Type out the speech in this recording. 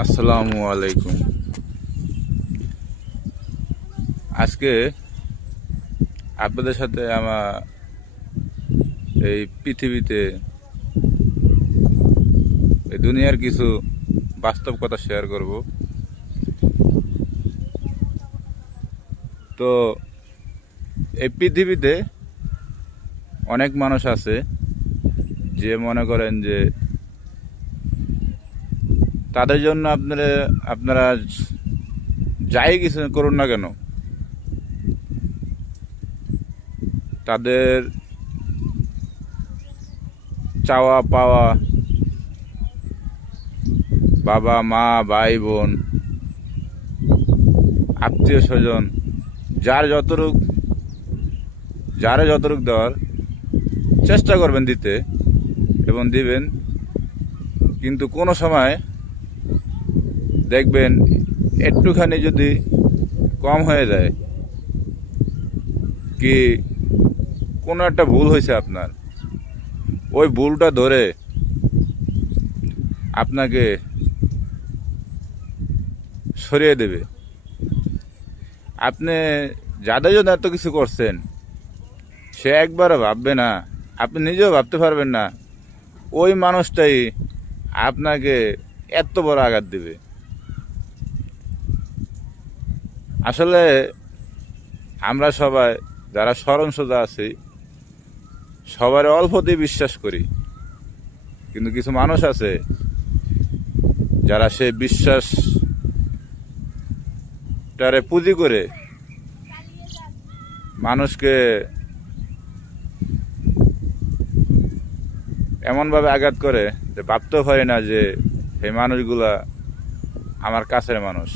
আসসালামু আলাইকুম। আজকে আপনাদের সাথে আমার এই পৃথিবীতে এই দুনিয়ার কিছু বাস্তব কথা শেয়ার করব। তো এই পৃথিবীতে অনেক মানুষ আছে যে মনে করেন যে তাদের জন্য আপনারা যাই কিছু করুন না কেন, তাদের চাওয়া পাওয়া, বাবা মা ভাই বোন আত্মীয় স্বজন যারা যতটুক দেওয়ার চেষ্টা করবেন দিতে এবং দিবেন। কিন্তু কোনো সময় দেখবেন একটুখানি যদি কম হয়ে যায়, কি কোনো একটা ভুল হয়েছে আপনার, ওই ভুলটা ধরে আপনাকে সরিয়ে দেবে। আপনি যাদের জন্য এত কিছু করছেন সে একবারও ভাববে না, আপনি নিজেও ভাবতে পারবেন না ওই মানুষটাই আপনাকে এত বড় আঘাত দেবে। আসলে আমরা সবাই যারা স্মরণ সোজা আছি সবার অল্পতেই বিশ্বাস করি, কিন্তু কিছু মানুষ আছে যারা সেই বিশ্বাসটারে পুঁজি করে মানুষকে এমনভাবে আঘাত করে যে ভাবতেও পারি না যে এই মানুষগুলা আমার কাছের মানুষ।